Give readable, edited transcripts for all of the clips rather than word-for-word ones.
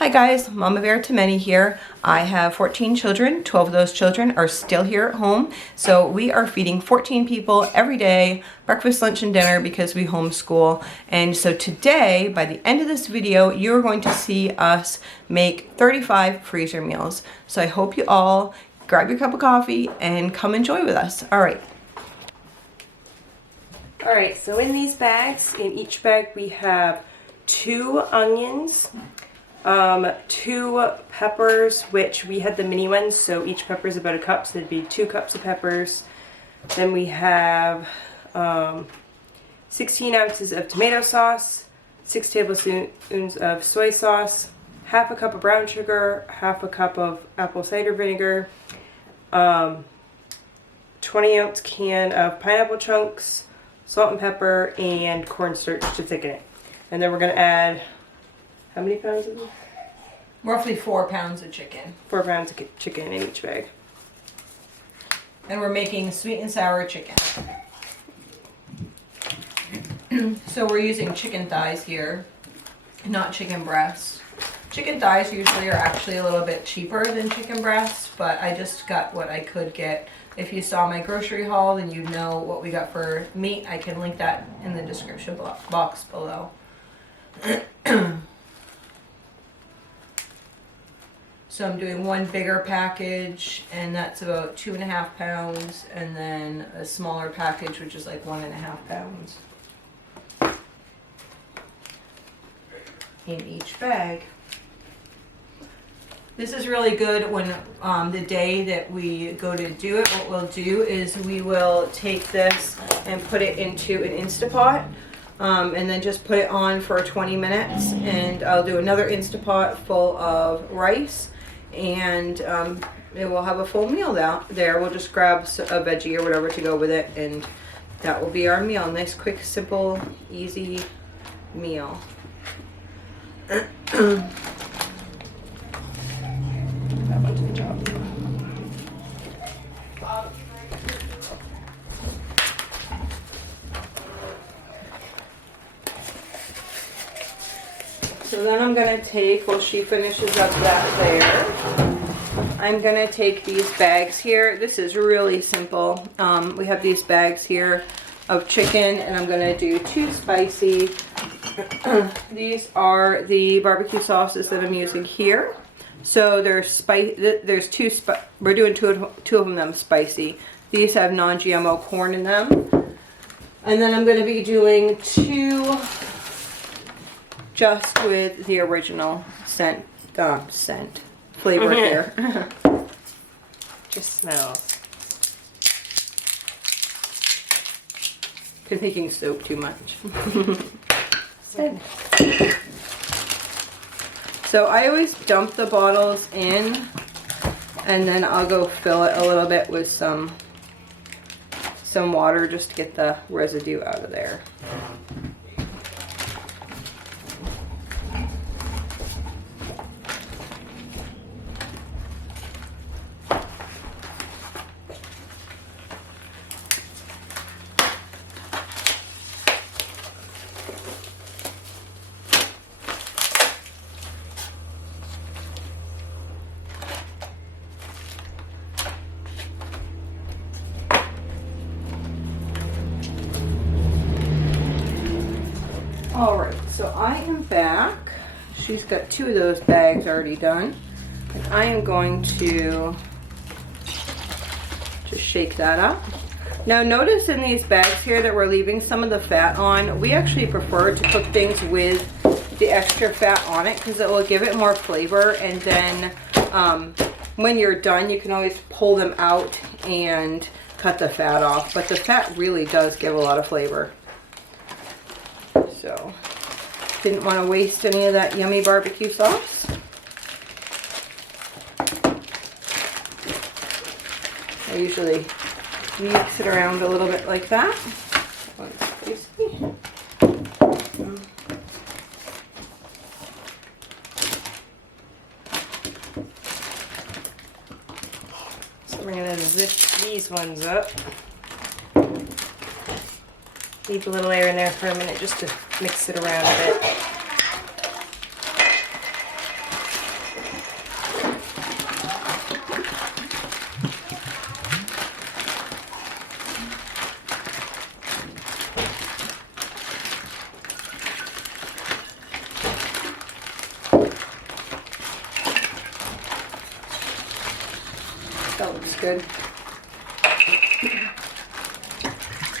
Hi guys, Mama Bear to Many here. I have 14 children. 12 of those children are still here at home. So we are feeding 14 people every day, breakfast, lunch, and dinner because we homeschool. And so today, by the end of this video, you're going to see us make 35 freezer meals. So I hope you all grab your cup of coffee and come enjoy with us. All right. All right, so in these bags, in each bag we have 2 onions, 2 peppers, which we had the mini ones, so each pepper is about a cup, so there'd be 2 cups of peppers. Then we have 16 ounces of tomato sauce, 6 tablespoons of soy sauce, half a cup of brown sugar, half a cup of apple cider vinegar, 20-ounce can of pineapple chunks, salt and pepper, and cornstarch to thicken it. And then we're going to add, how many pounds of this? Roughly 4 pounds of chicken. 4 pounds of chicken in each bag. And we're making sweet and sour chicken. So we're using chicken thighs here, not chicken breasts. Chicken thighs usually are actually a little bit cheaper than chicken breasts, but I just got what I could get. If you saw my grocery haul, then you know what we got for meat. I can link that in the description box below. So I'm doing one bigger package, and that's about 2.5 pounds, and then a smaller package, which is like 1.5 pounds in each bag. This is really good when the day that we go to do it. What we'll do is we will take this and put it into an Instapot, and then just put it on for 20 minutes, and I'll do another Instapot full of rice, and it will have a full meal out there. We'll just grab a veggie or whatever to go with it, and that will be our meal. Nice, quick, simple, easy meal. That one to the top. So then I'm going to take, while she finishes up that there, I'm going to take these bags here. This is really simple. We have these bags here of chicken, and I'm going to do 2 spicy. These are the barbecue sauces that I'm using here. So there's we're doing two of them spicy. These have non-GMO corn in them. And then I'm going to be doing 2 just with the original scent flavor here. Just smells. Been making soap too much. So I always dump the bottles in, and then I'll go fill it a little bit with some water just to get the residue out of there. Alright, so I am back. She's got 2 of those bags already done. And I am going to just shake that up. Now notice in these bags here that we're leaving some of the fat on. We actually prefer to cook things with the extra fat on it because it will give it more flavor. And then when you're done, you can always pull them out and cut the fat off. But the fat really does give a lot of flavor. So, didn't want to waste any of that yummy barbecue sauce. I usually mix it around a little bit like that. That one's spicy. So we're going to zip these ones up. Leave a little air in there for a minute just to mix it around a bit. That looks good.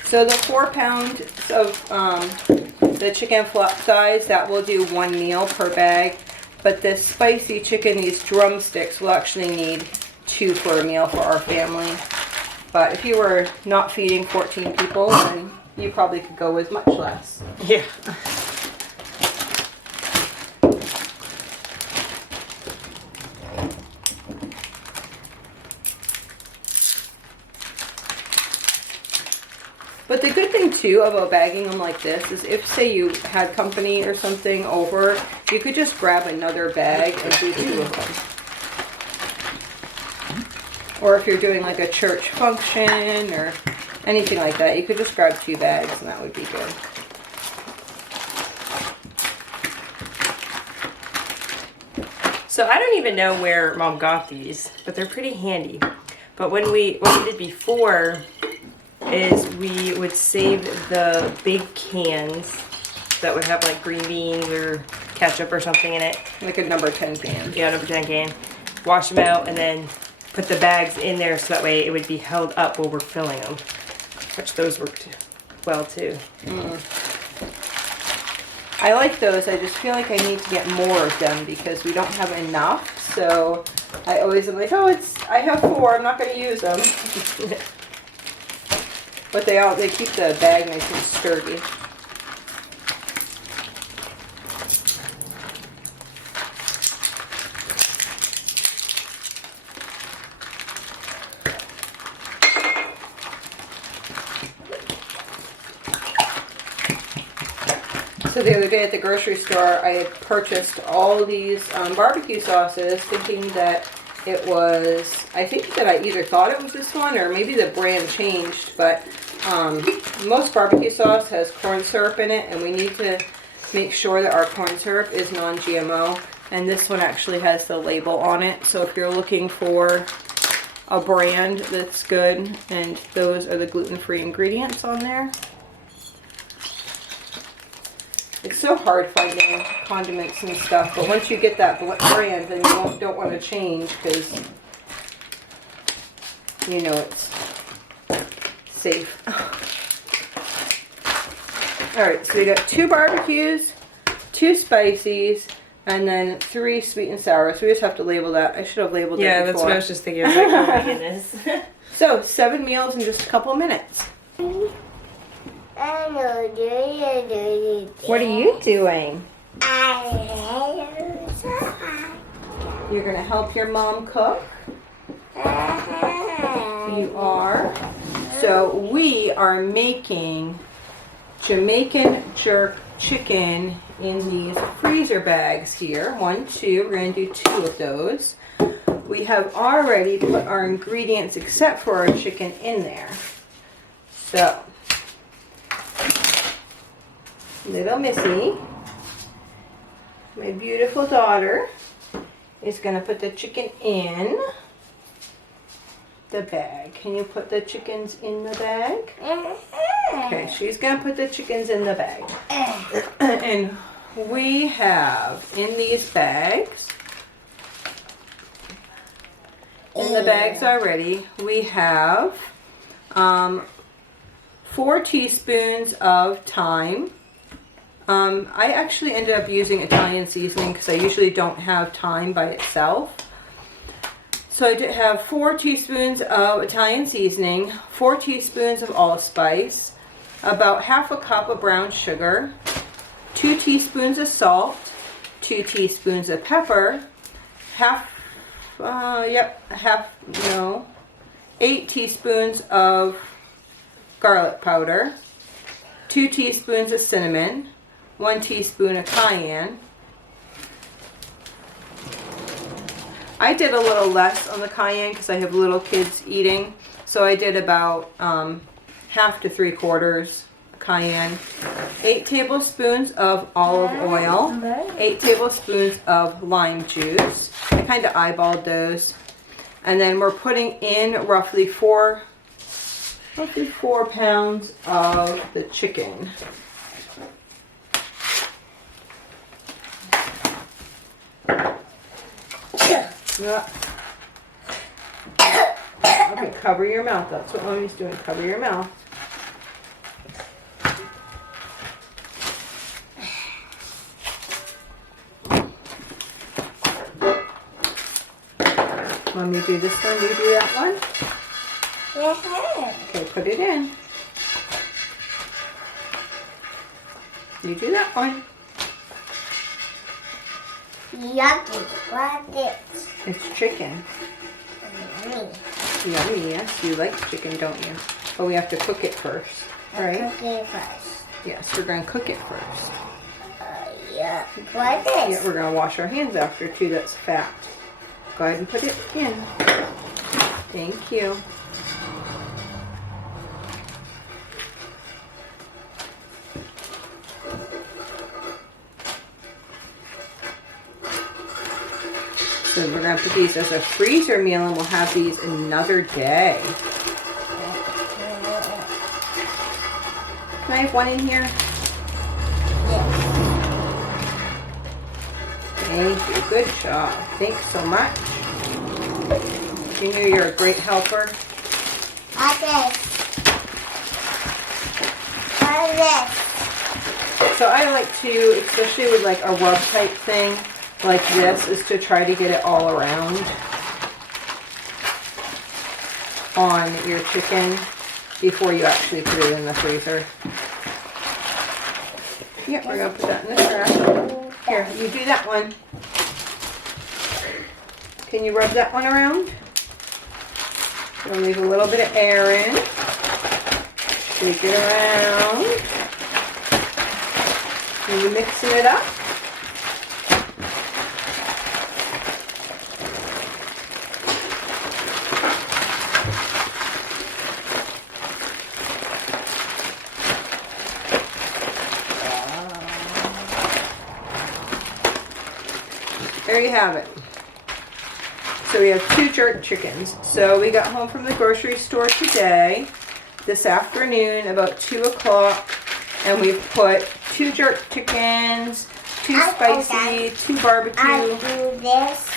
So the 4 pounds of the chicken flop thighs, that will do 1 meal per bag. But this spicy chicken, these drumsticks, will actually need 2 for a meal for our family. But if you were not feeding 14 people, then you probably could go with much less. Yeah. But the good thing too about bagging them like this is if, say, you had company or something over, you could just grab another bag and do 2 of them. Or if you're doing like a church function or anything like that, you could just grab 2 bags and that would be good. So I don't even know where Mom got these, but they're pretty handy. But what we did before is we would save the big cans that would have like green beans or ketchup or something in it. Like a number 10 can. Yeah, number 10 can. Wash them out and then put the bags in there so that way it would be held up while we're filling them. Which those worked well too. I like those. I just feel like I need to get more of them because we don't have enough. So I always am like, oh, I have 4. I'm not going to use them. But they keep the bag nice and sturdy. So the other day at the grocery store, I had purchased all these barbecue sauces thinking that it was, I think that I either thought it was this one or maybe the brand changed, but most barbecue sauce has corn syrup in it, and we need to make sure that our corn syrup is non-GMO, and this one actually has the label on it. So if you're looking for a brand that's good, and those are the gluten-free ingredients on there. It's so hard finding condiments and stuff, but once you get that brand, then you don't want to change because you know it's safe. Alright, so we got 2 barbecues, 2 spicies, and then 3 sweet and sour. So we just have to label that. I should have labeled it before. Yeah, that's what I was just thinking. I was like, oh my goodness. So 7 meals in just a couple minutes. What are you doing? You're going to help your mom cook? You are. So we are making Jamaican jerk chicken in these freezer bags here. 1, 2. We're going to do 2 of those. We have already put our ingredients except for our chicken in there. So little Missy, my beautiful daughter, is going to put the chicken in the bag. Can you put the chickens in the bag? Okay, she's going to put the chickens in the bag. And we have in these bags, in the bags already, we have 4 teaspoons of thyme. I actually ended up using Italian seasoning because I usually don't have thyme by itself. So I did have 4 teaspoons of Italian seasoning, 4 teaspoons of allspice, about half a cup of brown sugar, 2 teaspoons of salt, 2 teaspoons of pepper, 8 teaspoons of garlic powder, 2 teaspoons of cinnamon, 1 teaspoon of cayenne. I did a little less on the cayenne because I have little kids eating, so I did about half to 3/4 cayenne. 8 tablespoons of olive oil, 8 tablespoons of lime juice. I kind of eyeballed those. And then we're putting in roughly 4 pounds of the chicken. Yeah. Okay, cover your mouth. That's what Mommy's doing. Cover your mouth. Mommy, do this one. You do that one. Okay, put it in. You do that one. Yucky. What is It's chicken. it? Yummy, yes. You like chicken, don't you? But we have to cook it first, right? Cook it first. Yes, we're going to cook it first. Yeah. What is Yeah, we're going to wash our hands after, too. That's fat. Go ahead and put it in. Thank you. So we're going to put these as a freezer meal and we'll have these another day. Can I have one in here? Thank you. Good job. Thanks so much. You know you're a great helper. What is? What is? So I like to, especially with like a rub type thing like this, is to try to get it all around on your chicken before you actually put it in the freezer. Yep, we're going to put that in the trash. Here, you do that one. Can you rub that one around? We'll leave a little bit of air in. Shake it around. Are you mixing it up? There you have it. So we have 2 jerk chickens. So we got home from the grocery store today, this afternoon, about 2 o'clock, and we put 2 jerk chickens, 2 spicy, 2 I barbecue, do this.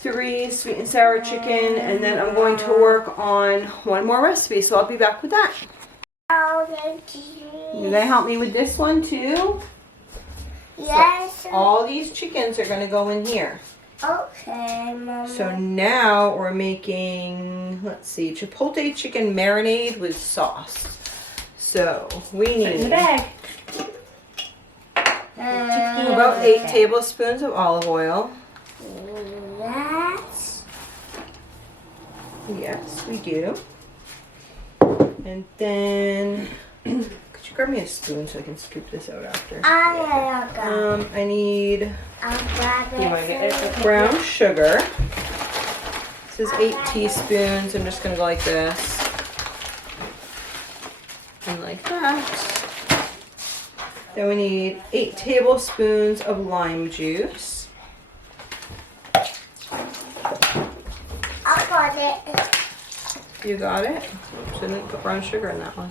3 sweet and sour chicken, and then I'm going to work on 1 more recipe, so I'll be back with that. Oh, thank You you. gonna help me with this one too? Yes. All these chickens are gonna go in here. Okay, Mama. So now we're making, let's see, Chipotle chicken marinade with sauce. So we Put it in the need bag. about 8 tablespoons of olive oil. Yes. Yes, we do. And then, could you grab me a spoon so I can scoop this out after? I need, you want to get brown sugar. This is 8 teaspoons. I'm just going to go like this. And like that. Then we need 8 tablespoons of lime juice. I got it. You got it? Shouldn't put brown sugar in that one.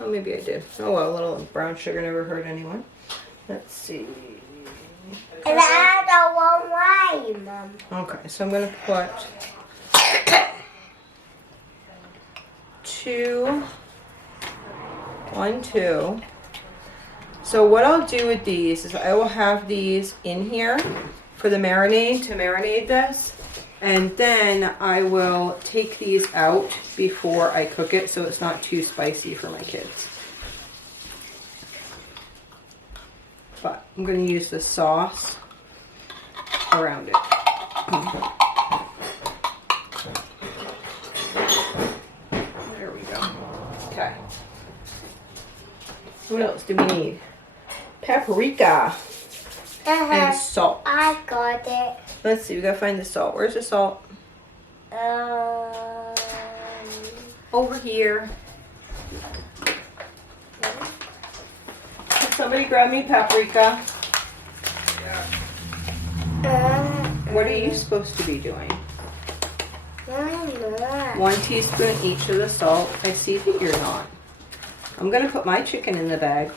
Oh, maybe I did. Oh well, a little brown sugar never hurt anyone. Let's see. And I don't want wine, Mom. Okay, so I'm gonna put 2, 1, 2. So what I'll do with these is I will have these in here for the marinade, to marinate this. And then I will take these out before I cook it so it's not too spicy for my kids. But I'm going to use the sauce around it. There we go. Okay. What else do we need? Paprika and salt. I got it. Let's see, we gotta find the salt. Where's the salt? Over here. Can somebody grab me paprika? What are you supposed to be doing? 1 teaspoon each of the salt. I see that you're not. I'm gonna put my chicken in the bag.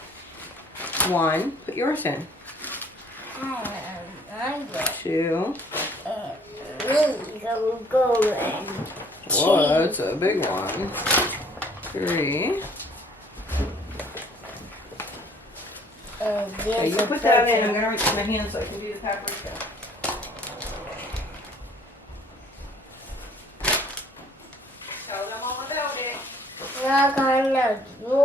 1. Put yours in. 2. going. Whoa, that's a big one. 3. Okay, you put that in. I'm gonna reach my hand so I can do the paprika. Tell them all about it. Not gonna do.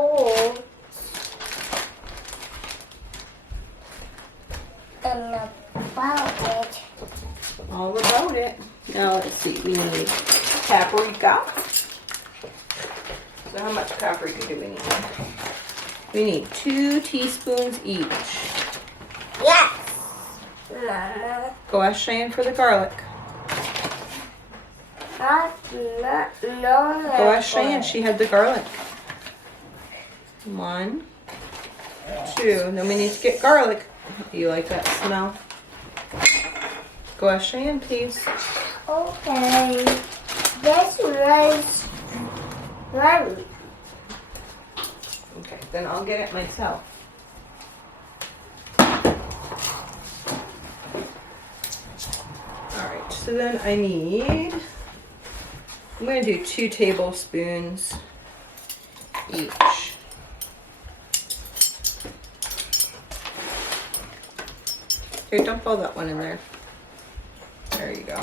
And about it. All about it. Now let's see. We need paprika. So how much paprika do we need? We need 2 teaspoons each. Yes. Mama. Go ask Cheyenne for the garlic. No. Go ask Cheyenne. She had the garlic. 1, 2. Then we need to get garlic. Do you like that smell? Go ask Cheyenne, please. Okay. This was one. Okay, then I'll get it myself. Alright, so then I need, I'm going to do 2 tablespoons each. Okay, dump all that one in there. There you go.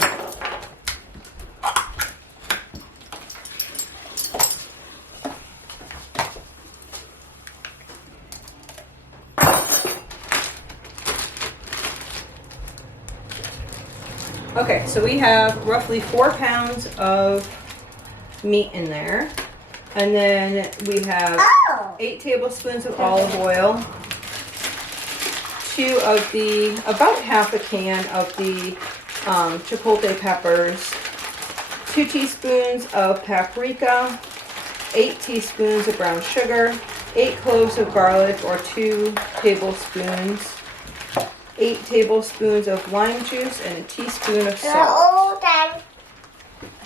Okay, so we have roughly 4 pounds of meat in there. And then we have 8 tablespoons of olive oil, about half a can of the Chipotle peppers, 2 teaspoons of paprika, 8 teaspoons of brown sugar, 8 cloves of garlic or 2 tablespoons, 8 tablespoons of lime juice, and a teaspoon of salt.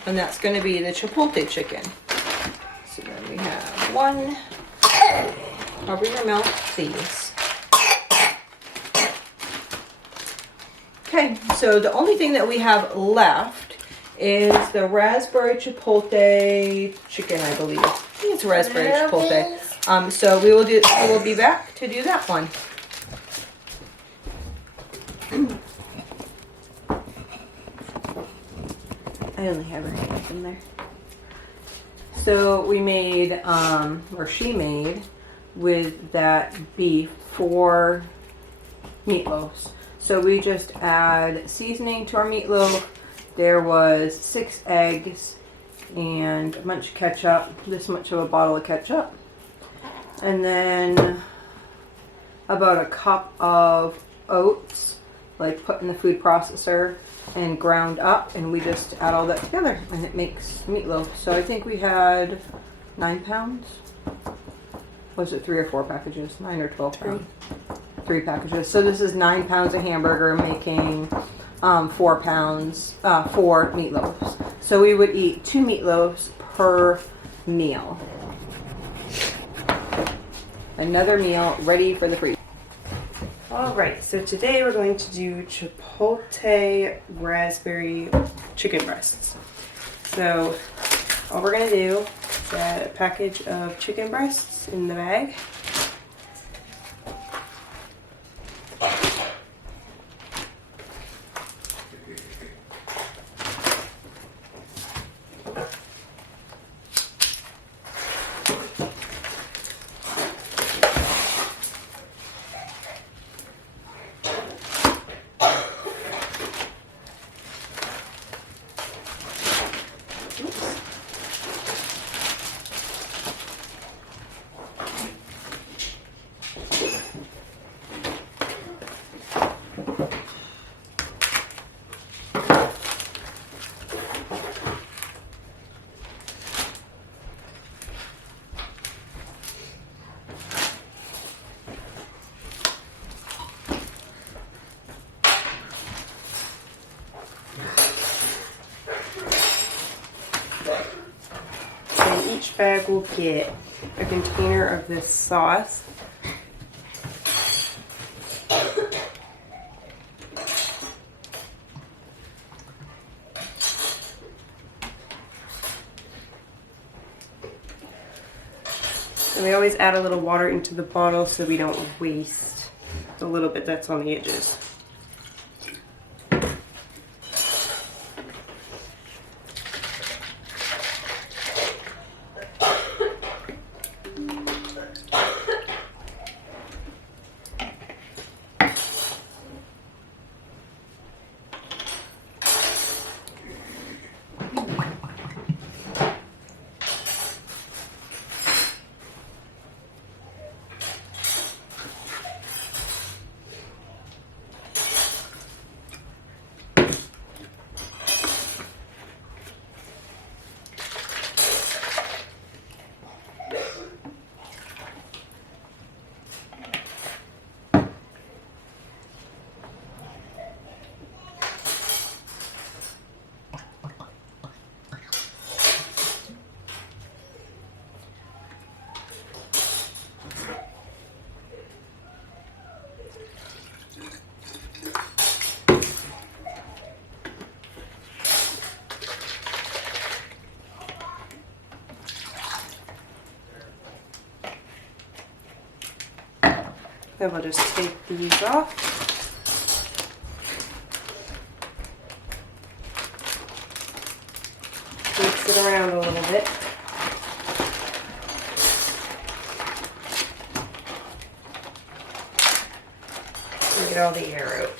And that's going to be the Chipotle chicken. So then we have 1. Cover your milk, please. Okay, so the only thing that we have left is the raspberry chipotle chicken, I believe. I think it's raspberry chipotle. So we will be back to do that one. I only have her hands in there. So we made, or she made, with that beef 4 meatloaves. So we just add seasoning to our meatloaf. There was 6 eggs and a bunch of ketchup, this much of a bottle of ketchup. And then about a cup of oats, like put in the food processor and ground up, and we just add all that together and it makes meatloaf. So I think we had 9 pounds. Was it 3 or 4 packages? 9 or 12 pounds? 3 packages. So this is 9 pounds of hamburger making 4 pounds, 4 meatloaves. So we would eat 2 meatloaves per meal. Another meal ready for the freezer. Alright, so today we're going to do Chipotle raspberry chicken breasts. So all we're going to do is add a package of chicken breasts in the bag. Each bag will get a container of this sauce. And we always add a little water into the bottle so we don't waste the little bit that's on the edges. Then we'll just take these off. Mix it around a little bit. And get all the air out.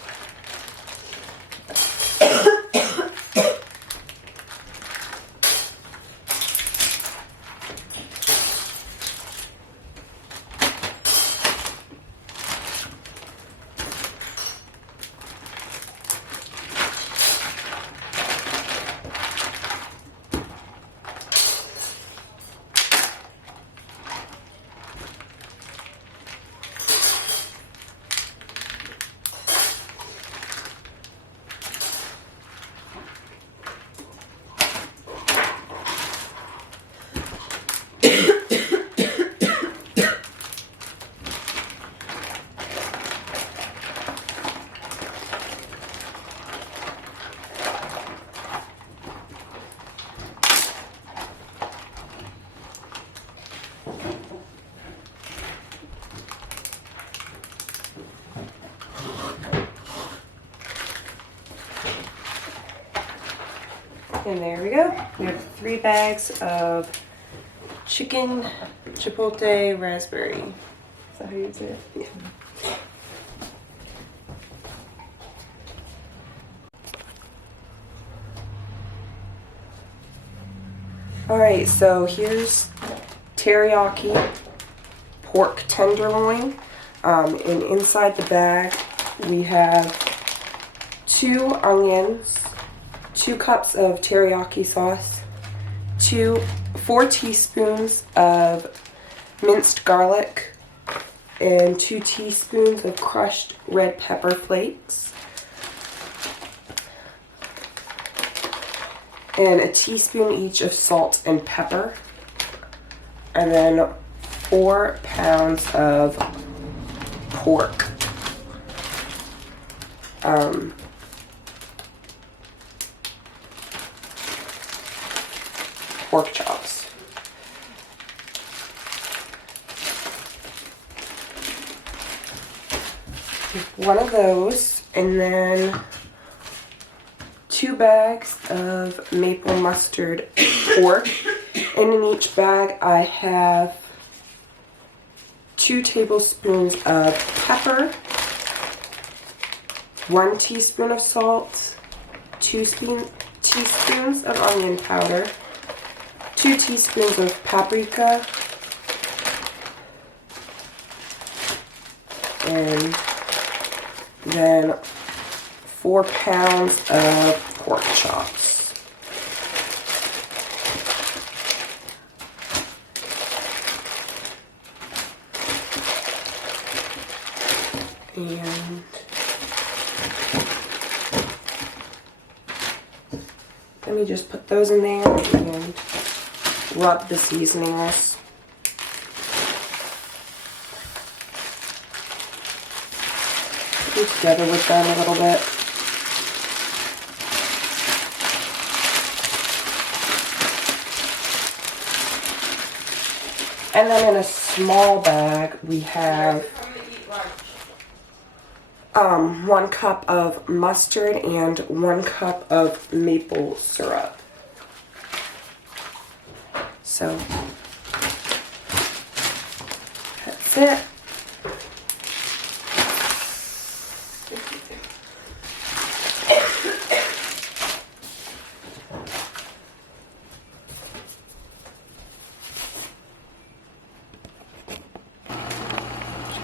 And there we go. We have 3 bags of chicken chipotle raspberry. Is that how you say it? Yeah. Alright, so here's teriyaki pork tenderloin. And inside the bag we have 2 onions, 2 cups of teriyaki sauce, 4 teaspoons of minced garlic, and 2 teaspoons of crushed red pepper flakes, and a teaspoon each of salt and pepper, and then 4 pounds of pork. Pork chops. One of those, and then 2 bags of maple mustard pork. And in each bag I have 2 tablespoons of pepper, 1 teaspoon of salt, 2 teaspoons of onion powder, 2 teaspoons of paprika, and then 4 pounds of pork chops. And let me just put those in there and rub the seasonings. Put it together with them a little bit. And then in a small bag, we have 1 cup of mustard and 1 cup of maple syrup. So that's it.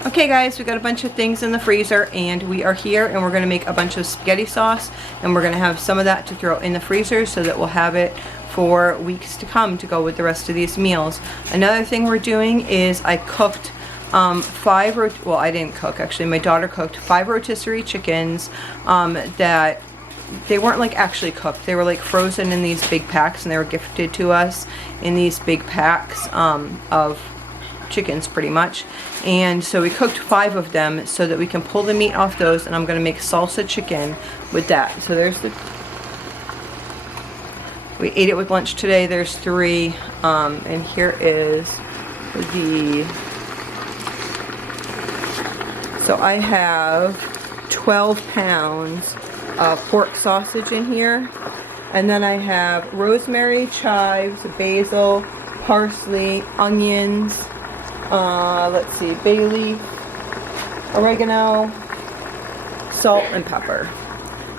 Okay guys, we got a bunch of things in the freezer and we are here and we're going to make a bunch of spaghetti sauce and we're going to have some of that to throw in the freezer so that we'll have it for weeks to come to go with the rest of these meals. Another thing we're doing is I cooked well, I didn't cook actually, my daughter cooked 5 rotisserie chickens that they weren't like actually cooked. They were like frozen in these big packs and they were gifted to us in these big packs of chickens pretty much. And so we cooked 5 of them so that we can pull the meat off those, and I'm going to make salsa chicken with that. So there's we ate it with lunch today. There's 3 and here is so I have 12 pounds of pork sausage in here, and then I have rosemary, chives, basil, parsley, onions, let's see, bay leaf, oregano, salt, and pepper.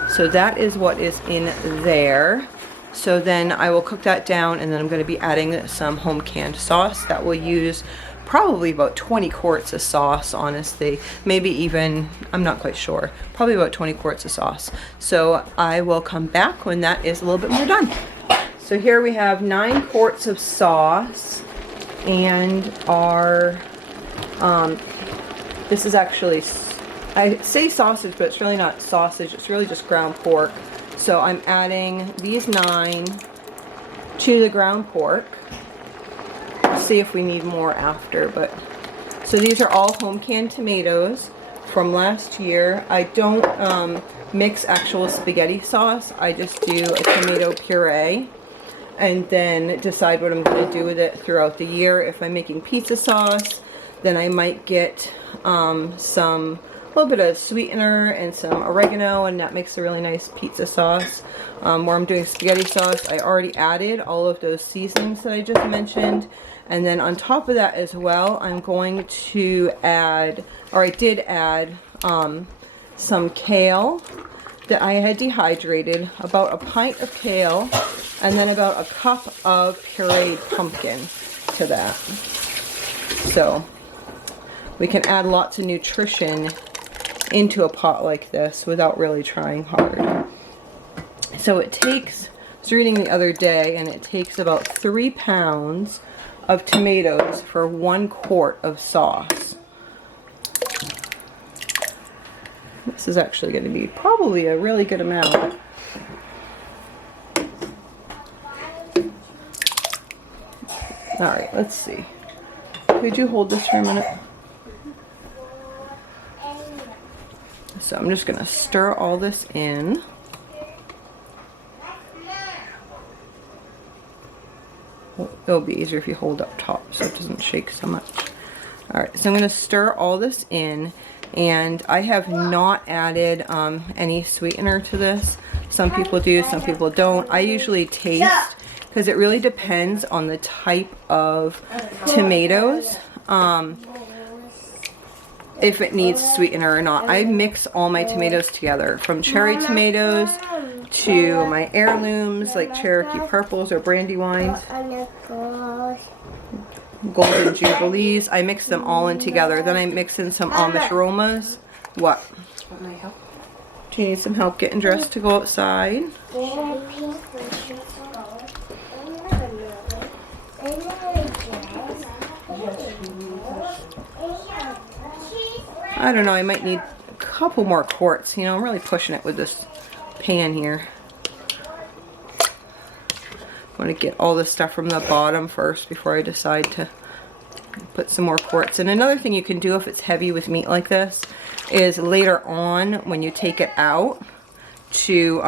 So that is what is in there. So then I will cook that down, and then I'm going to be adding some home canned sauce that we'll use probably about 20 quarts of sauce, honestly. Maybe even, I'm not quite sure, probably about 20 quarts of sauce. So I will come back when that is a little bit more done. So here we have 9 quarts of sauce. And our, this is actually, I say sausage, but it's really not sausage, it's really just ground pork. So I'm adding these 9 to the ground pork. We'll see if we need more after, but, so these are all home canned tomatoes from last year. I don't mix actual spaghetti sauce, I just do a tomato puree. And then decide what I'm going to do with it throughout the year. If I'm making pizza sauce, then I might get a little bit of sweetener and some oregano, and that makes a really nice pizza sauce. Where I'm doing spaghetti sauce, I already added all of those seasonings that I just mentioned. And then on top of that as well, I'm going to add, or I did add, some kale that I had dehydrated, about a pint of kale, and then about a cup of pureed pumpkin to that. So we can add lots of nutrition into a pot like this without really trying hard. So it takes, I was reading the other day, and it takes about 3 pounds of tomatoes for 1 quart of sauce. This is actually going to be probably a really good amount. Alright, let's see. Could you hold this for a minute? So I'm just going to stir all this in. It'll be easier if you hold up top so it doesn't shake so much. Alright, so I'm going to stir all this in. And I have not added any sweetener to this. Some people do, some people don't. I usually taste, because it really depends on the type of tomatoes, if it needs sweetener or not. I mix all my tomatoes together, from cherry tomatoes to my heirlooms, like Cherokee purples or brandywines, golden jubilees. I mix them all in together. Then I mix in some Amish aromas. What? Want my help? Do you need some help getting dressed to go outside? I don't know, I might need a couple more quarts. You know, I'm really pushing it with this pan here. I want to get all this stuff from the bottom first before I decide to put some more quarts. And another thing you can do if it's heavy with meat like this is later on when you take it out to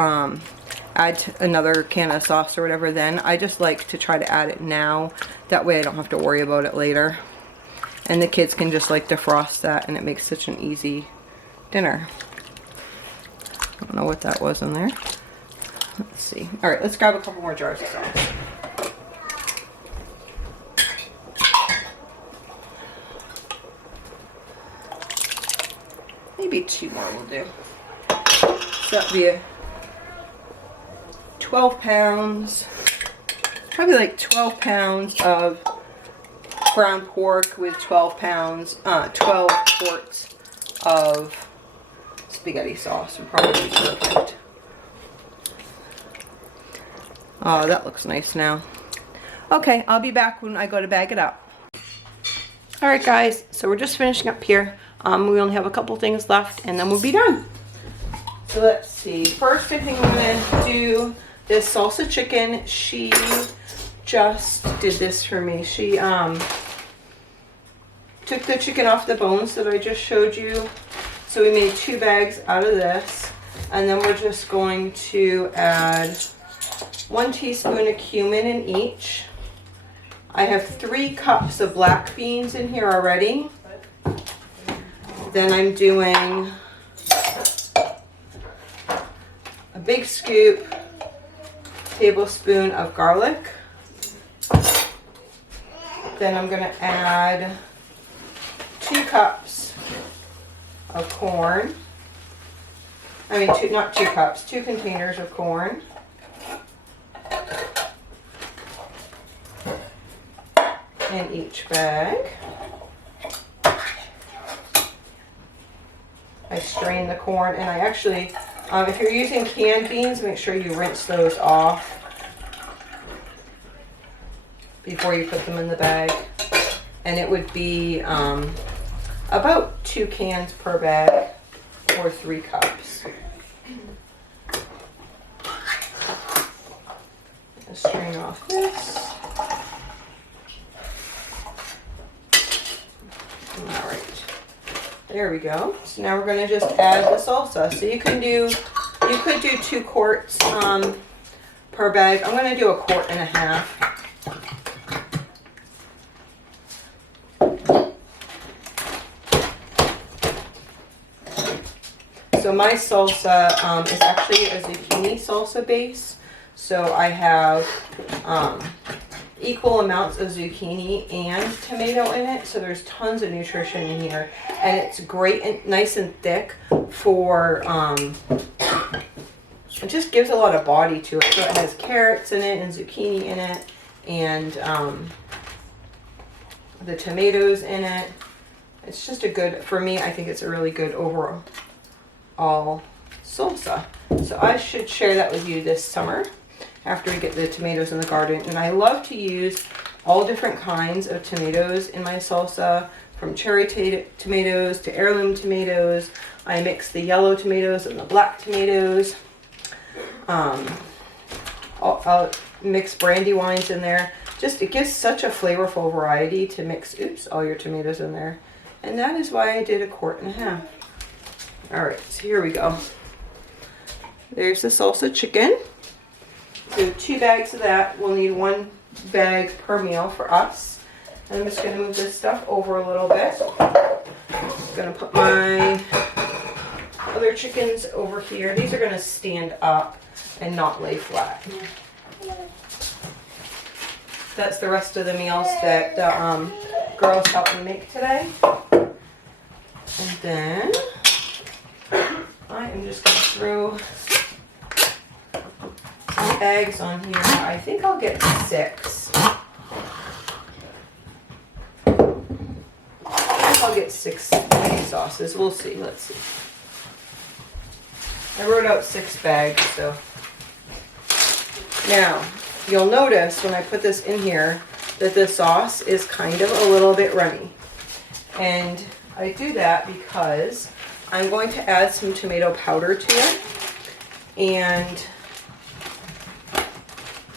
add another can of sauce or whatever then. I just like to try to add it now. That way I don't have to worry about it later. And the kids can just like defrost that, and it makes such an easy dinner. I don't know what that was in there. Let's see. All right, let's grab a couple more jars of sauce. Maybe 2 more will do. So that'd be a 12 pounds, probably like 12 pounds of ground pork with 12 quarts of spaghetti sauce would probably be perfect. Oh, that looks nice now. Okay, I'll be back when I go to bag it up. Alright guys, so we're just finishing up here. We only have a couple things left and then we'll be done. So let's see. First, I think I'm going to do this salsa chicken. She just did this for me. She took the chicken off the bones that I just showed you. So we made 2 bags out of this. And then we're just going to add 1 teaspoon of cumin in each. I have 3 cups of black beans in here already. Then I'm doing a big scoop, tablespoon of garlic. Then I'm going to add 2 cups of corn. I mean, not 2 cups, 2 containers of corn. In each bag. I strain the corn, and I actually, if you're using canned beans, make sure you rinse those off before you put them in the bag. And it would be about 2 cans per bag, or 3 cups. Let's strain off this. Alright. There we go. So now we're going to just add the salsa. So you could do 2 quarts per bag. I'm going to do 1.5 quarts. So my salsa is actually a zucchini salsa base. So I have equal amounts of zucchini and tomato in it, so there's tons of nutrition in here, and it's great and nice and thick for it just gives a lot of body to it. So it has carrots in it and zucchini in it, and the tomatoes in it. It's just a good, for me, I think it's a really good overall salsa. So I should share that with you this summer after we get the tomatoes in the garden. And I love to use all different kinds of tomatoes in my salsa, from cherry tomatoes to heirloom tomatoes. I mix the yellow tomatoes and the black tomatoes. I'll mix brandywines in there. Just, it gives such a flavorful variety to mix, all your tomatoes in there. And that is why I did 1.5 quarts. Alright, so here we go. There's the salsa chicken. So 2 bags of that. We'll need 1 bag per meal for us. And I'm just going to move this stuff over a little bit. I'm going to put my other chickens over here. These are going to stand up and not lay flat. That's the rest of the meals that the girls helped me make today. And then I am just going to throw some eggs on here. I think I'll get 6. I'll get 6 spaghetti sauces. We'll see. Let's see. I wrote out 6 bags, so. Now, you'll notice when I put this in here that the sauce is kind of a little bit runny. And I do that because I'm going to add some tomato powder to it. And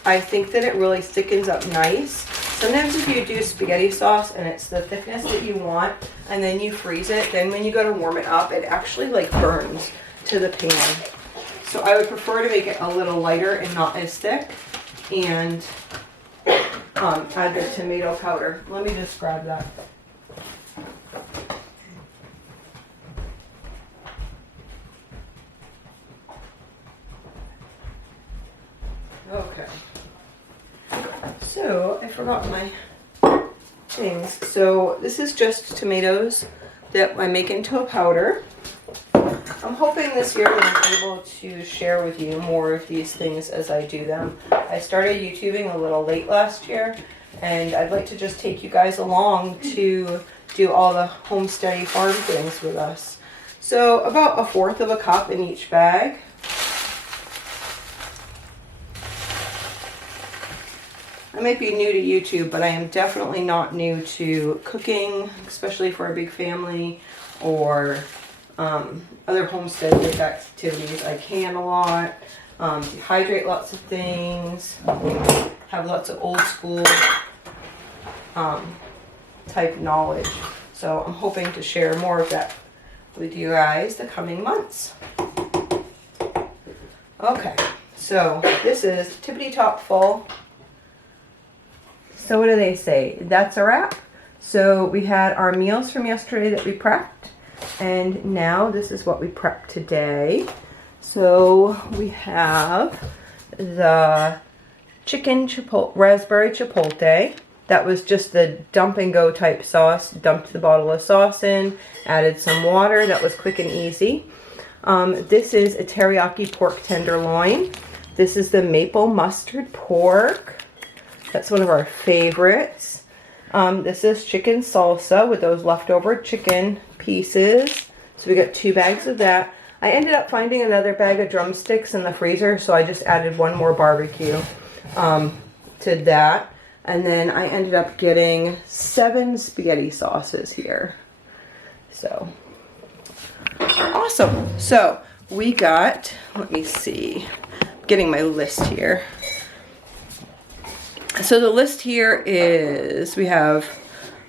I think that it really thickens up nice. Sometimes if you do spaghetti sauce and it's the thickness that you want and then you freeze it, then when you go to warm it up, it actually like burns to the pan. So I would prefer to make it a little lighter and not as thick. And add the tomato powder. Let me just grab that. Okay. So I forgot my things. So this is just tomatoes that I make into a powder. I'm hoping this year that I'm able to share with you more of these things as I do them. I started YouTubing a little late last year, and I'd like to just take you guys along to do all the homesteady farm things with us. So about 1/4 of a cup in each bag. I might be new to YouTube, but I am definitely not new to cooking, especially for a big family or other homestead activities. I can a lot, dehydrate lots of things, have lots of old school type knowledge. So I'm hoping to share more of that with you guys the coming months. Okay, so this is tippity top full. So what do they say? That's a wrap. So we had our meals from yesterday that we prepped. And now this is what we prepped today. So we have the chicken raspberry chipotle. That was just the dump and go type sauce. Dumped the bottle of sauce in, added some water. That was quick and easy. This is a teriyaki pork tenderloin. This is the maple mustard pork. That's one of our favorites. This is chicken salsa with those leftover chicken pieces. So we got 2 bags of that. I ended up finding another bag of drumsticks in the freezer, so I just added 1 more barbecue to that. And then I ended up getting 7 spaghetti sauces here. So, awesome. So, we got, let me see, I'm getting my list here. So the list here is, we have,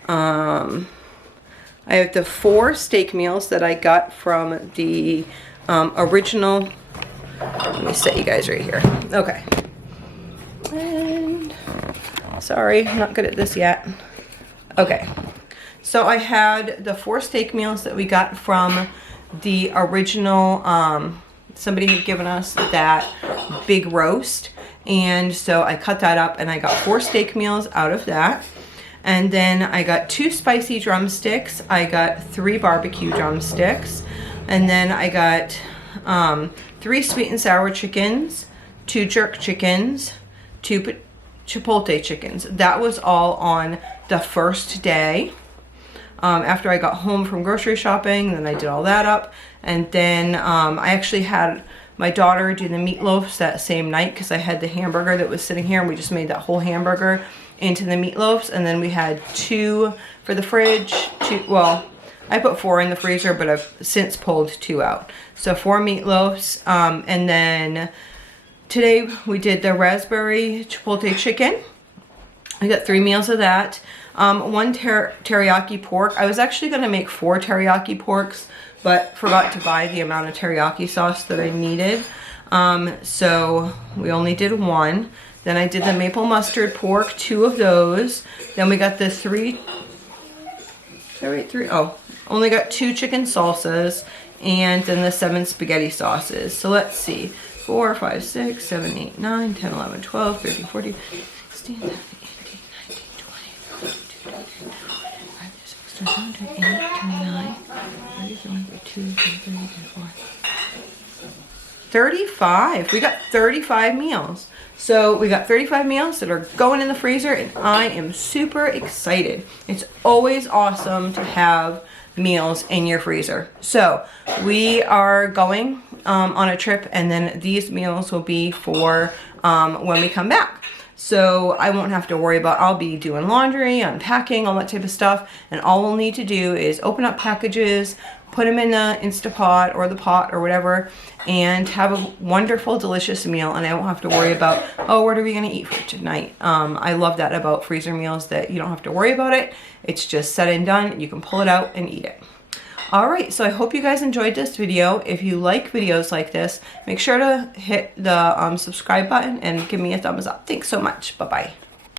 I have the 4 steak meals that I got from the original. Let me set you guys right here. Okay. And sorry, I'm not good at this yet. Okay. So I had the 4 steak meals that we got from the original. Somebody had given us that big roast. And so I cut that up and I got 4 steak meals out of that. And then I got 2 spicy drumsticks. I got 3 barbecue drumsticks. And then I got 3 sweet and sour chickens, 2 jerk chickens, 2 chipotle chickens. That was all on the first day. After I got home from grocery shopping, then I did all that up. And then I actually had my daughter do the meatloafs that same night because I had the hamburger that was sitting here, and we just made that whole hamburger into the meatloafs. And then we had 2 for the fridge. 2, well, I put 4 in the freezer, but I've since pulled 2 out. So 4 meatloafs. And then today we did the raspberry chipotle chicken. I got 3 meals of that. 1 teriyaki pork. I was actually going to make 4 teriyaki porks, but forgot to buy the amount of teriyaki sauce that I needed. So we only did 1. Then I did the maple mustard pork, 2 of those. Then we got the 3, is that right? 3? Oh, only got 2 chicken salsas, and then the 7 spaghetti sauces. So let's see, 4, 5, 6, 7, 8, 9, 10, 11, 12, 13, 14, 16, 17, 18, 19, 20, 22, 23, 24, 25, 26, 27, 28, 29, 30, 31, 32, 33, 34, 35. We got 35 meals. So we got 35 meals that are going in the freezer, and I am super excited. It's always awesome to have meals in your freezer. So we are going on a trip, and then these meals will be for when we come back. So I won't have to worry about, I'll be doing laundry, unpacking, all that type of stuff, and all we'll need to do is open up packages, put them in the Instapot or the pot or whatever, and have a wonderful, delicious meal. And I won't have to worry about, oh, what are we going to eat for tonight? I love that about freezer meals, that you don't have to worry about it. It's just set and done. You can pull it out and eat it. Alright, so I hope you guys enjoyed this video. If you like videos like this, make sure to hit the subscribe button and give me a thumbs up. Thanks so much. Bye-bye.